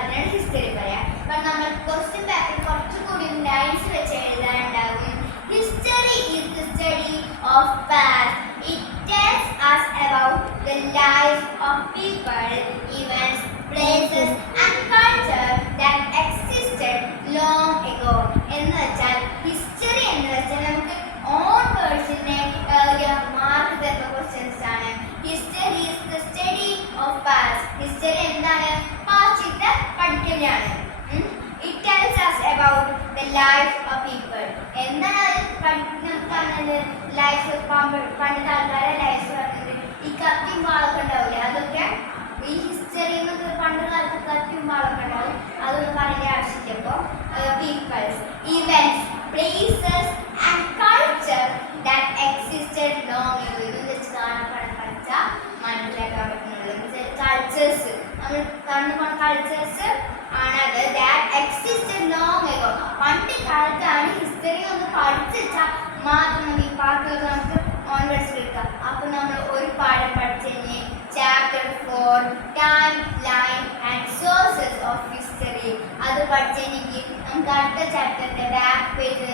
അതിനാണ് ഹിസ്റ്ററി പറയാം. അപ്പം നമ്മൾ ക്വസ്റ്റ്യൻ പേപ്പർ കുറച്ചുകൂടി ലൈൻസ് വെച്ച് എഴുതാനുണ്ടാകും. History is the study of past. It tells us about the lives of people, events, places and culture that existed long ago. എന്ന് വെച്ചാൽ ഹിസ്റ്ററി എന്ന് വെച്ചാൽ നമുക്ക് ഓൺ വേർഡ്സിനെ മാർക്ക് തരുന്ന ക്വസ്റ്റ്യൻസ് ആണ്. History is the study of past. History എന്താണ്? പാസ്റ്റിത്തെ പഠിക്കലാണ്. It tells us about the lives of people. എന്താണ് പഠിക്കുന്നത്? ലൈഫ് പണ്ടത്തെ ആൾക്കാരെ ലൈഫ് പറഞ്ഞത് ഈ കത്തിയും വാളൊക്കെ ഉണ്ടാവില്ലേ, അതൊക്കെ ഈ ഹിസ്റ്ററി പണ്ട് കാലത്ത് കത്തിയും വാളൊക്കെ ഉണ്ടാവും. അതൊന്നും പറയേണ്ട ആവശ്യമില്ല. അപ്പോൾ peoples, events, places and culture that existed long ago. ഇതെന്ന് വെച്ച് പഠിച്ച മനസ്സിലാക്കാൻ പറ്റുന്നത് കൾച്ചേഴ്സ്, നമ്മൾ കണ്ടു പോണ കൾച്ചേഴ്സ് ആണത്. That existed long ago. പണ്ട് കാലത്താണ്. ഹിസ്റ്ററി ഒന്ന് പഠിച്ചാൽ മാത്രം ഈ പാട്ടുകൾ നമുക്ക് ഓൺവേഴ്സ് എടുക്കാം. അപ്പോൾ നമ്മൾ ഒരു പാഠം പഠിച്ചു കഴിഞ്ഞാൽ chapter 4 time line and sources of history അത് പഠിച്ചു കഴിഞ്ഞെങ്കിൽ നമുക്ക് അടുത്ത ചാപ്റ്ററിന്റെ ബാക്ക് പേജ്